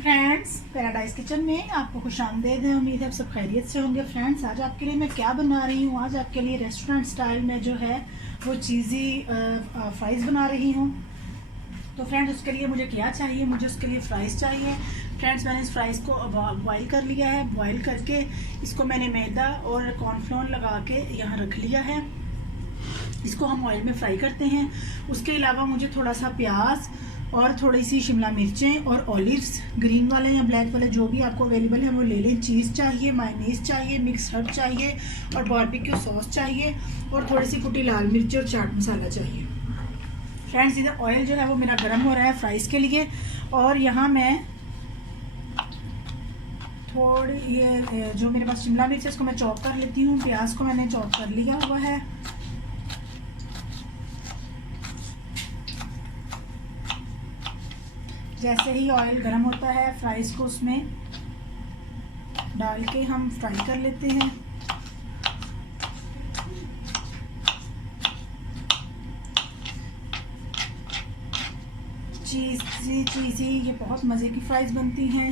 Friends, paradise kitchen में आपको खुशामदीद है। उम्मीद है आप सब खैरियत से होंगे। फ्रेंड्स, आज आपके लिए मैं क्या बना रही हूँ, आज आपके लिए रेस्टोरेंट स्टाइल में जो है वो चीज़ी फ्राइज़ बना रही हूँ। तो फ्रेंड्स, उसके लिए मुझे क्या चाहिए, मुझे उसके लिए फ़्राइज़ चाहिए। फ्रेंड्स, मैंने इस फ्राइज़ को बॉईल कर लिया है। बॉईल करके इसको मैंने मैदा और कॉर्नफ्लोर लगा के यहाँ रख लिया है। इसको हम ऑयल में फ्राई करते हैं। उसके अलावा मुझे थोड़ा सा प्याज और थोड़ी सी शिमला मिर्चें और ऑलिव्स, ग्रीन वाले या ब्लैक वाले जो भी आपको अवेलेबल है वो ले लें। चीज़ चाहिए, मायोनीज चाहिए, मिक्स हर्ब चाहिए और बारबेक्यू सॉस चाहिए और थोड़ी सी कुटी लाल मिर्च और चाट मसाला चाहिए। फ्रेंड्स, इधर ऑयल जो है वो मेरा गर्म हो रहा है फ्राइज़ के लिए। और यहाँ मैं थोड़ी ये जो मेरे पास शिमला मिर्च है इसको मैं चॉप कर लेती हूँ। प्याज को मैंने चॉप कर लिया हुआ है। जैसे ही ऑयल गर्म होता है, फ्राइज़ को उसमें डाल के हम फ्राई कर लेते हैं। चीज़ी ये बहुत मज़े की फ्राइज़ बनती हैं।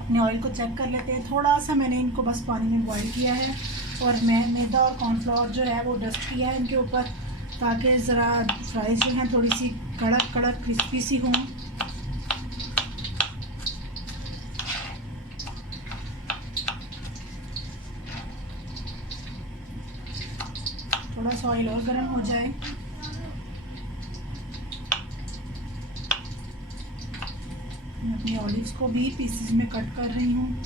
अपने ऑयल को चेक कर लेते हैं। थोड़ा सा मैंने इनको बस पानी में बॉईल किया है और मैं मैदा और कॉर्नफ्लोर जो है वो डस्ट किया है इनके ऊपर, ताकि ज़रा फ्राइज़ जो हैं थोड़ी सी कड़क कड़क क्रिस्पी सी हों। थोड़ा सा ऑयल और गर्म हो जाए। मैं अपनी ऑलिव्स को भी पीसेस में कट कर रही हूँ।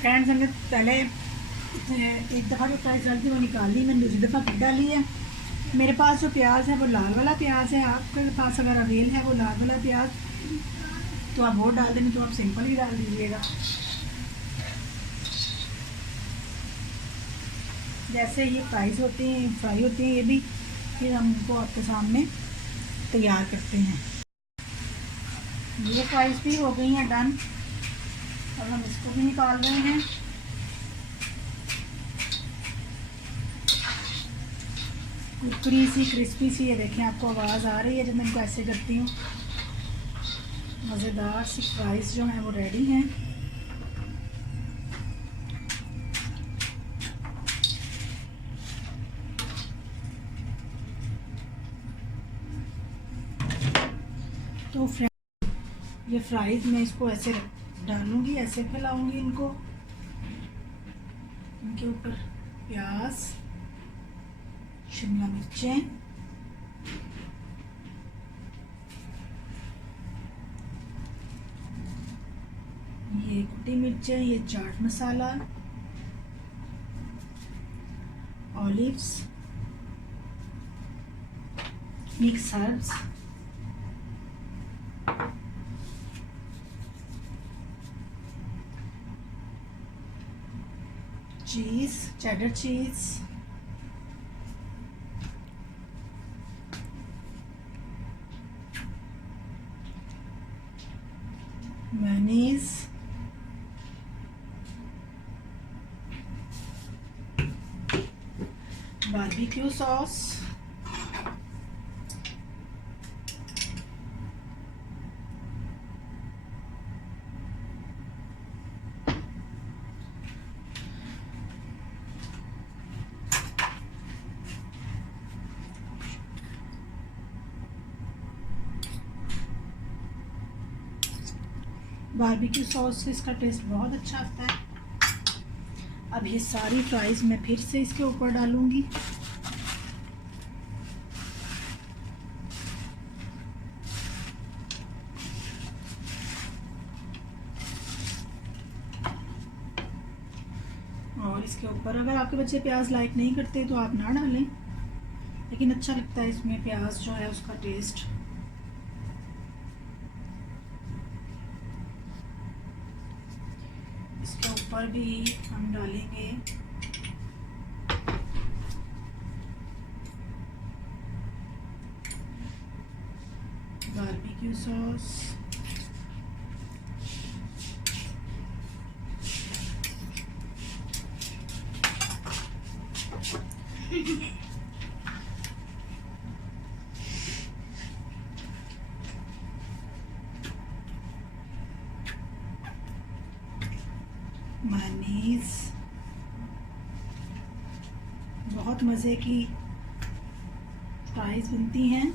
फ्रेंड्स, हमने पहले एक दफ़ा जो फ्राइज़ डाली थी वो निकाल ली, मैंने दूसरी दफ़ा फिर डाली है। मेरे पास जो प्याज है वो लाल वाला प्याज है। आपके पास अगर अवेल है वो लाल वाला प्याज तो आप वो डाल देंगे, तो आप सिंपल ही डाल दीजिएगा। जैसे ये फ्राई होती हैं ये भी, फिर हम इनको आपके सामने तैयार करते हैं। ये फ्राइज़ भी हो गई हैं डन। अब हम इसको भी निकाल रहे हैं। कुरकुरी सी क्रिस्पी सी, ये देखें आपको आवाज़ आ रही है जब मैं इनको ऐसे करती हूँ। मज़ेदार सी फ्राइज़ जो हैं वो रेडी हैं। तो ये फ्राइज़ मैं इसको ऐसे डालूंगी, ऐसे फैलाऊंगी इनको, इनके ऊपर प्याज, शिमला मिर्चें, ये कुटी मिर्चें, ये chaat masala, olives, mix herbs, cheese, cheddar cheese, mayonnaise, barbecue sauce, barbecue sauce से इसका टेस्ट बहुत अच्छा आता है। अब ये सारी फ्राइज़ मैं फिर से इसके ऊपर डालूंगी। और इसके ऊपर अगर आपके बच्चे प्याज लाइक नहीं करते तो आप ना डालें, लेकिन अच्छा लगता है इसमें प्याज जो है उसका टेस्ट। इसके ऊपर भी हम डालेंगे बारबेक्यू सॉस, मेयोनीज। बहुत मज़े की फ्राइज बनती हैं,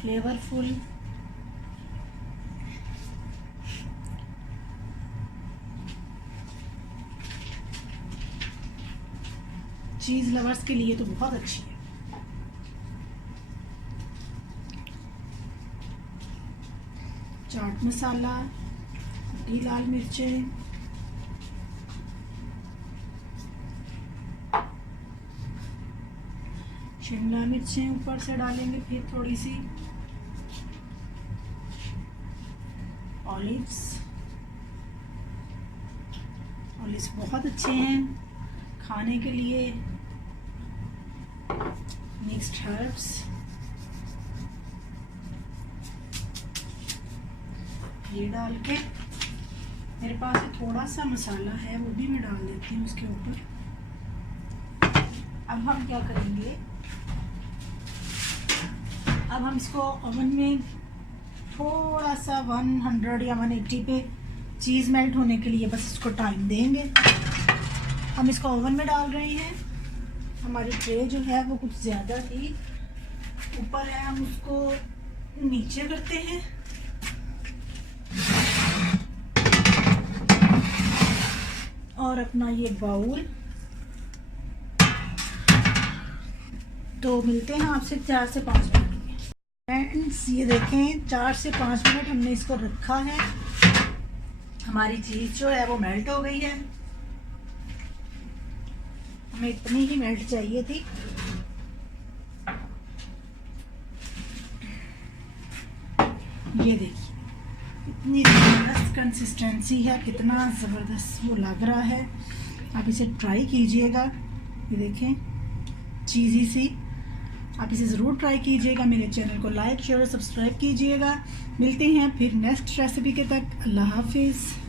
फ्लेवरफुल। चीज़ लवर्स के लिए तो बहुत अच्छी है। चाट मसाला, कुटी लाल मिर्चें, शिमला मिर्चें ऊपर से डालेंगे, फिर थोड़ी सी ऑलिव्स। ऑलिव्स बहुत अच्छे हैं खाने के लिए। मिक्स्ड हर्ब्स, ये डाल के मेरे पास थोड़ा सा मसाला है वो भी मैं डाल देती हूँ उसके ऊपर। अब हम क्या करेंगे, अब हम इसको ओवन में थोड़ा सा 100 या 180 पे चीज़ मेल्ट होने के लिए बस इसको टाइम देंगे। हम इसको ओवन में डाल रहे हैं। हमारी ट्रे जो है वो कुछ ज़्यादा ही ऊपर है, हम उसको नीचे करते हैं। और अपना ये बाउल, तो मिलते हैं आपसे 4 से 5 मिनट में। फ्रेंड्स ये देखें 4 से 5 मिनट हमने इसको रखा है। हमारी चीज़ जो है वो मेल्ट हो गई है। हमें इतनी ही मेल्ट चाहिए थी। ये देखिए इतनी ज़बरदस्त कंसिस्टेंसी है, कितना ज़बरदस्त वो लग रहा है। आप इसे ट्राई कीजिएगा। ये देखें चीज़ी सी, आप इसे ज़रूर ट्राई कीजिएगा। मेरे चैनल को लाइक शेयर और सब्सक्राइब कीजिएगा। मिलते हैं फिर नेक्स्ट रेसिपी के तक। अल्लाह हाफिज़।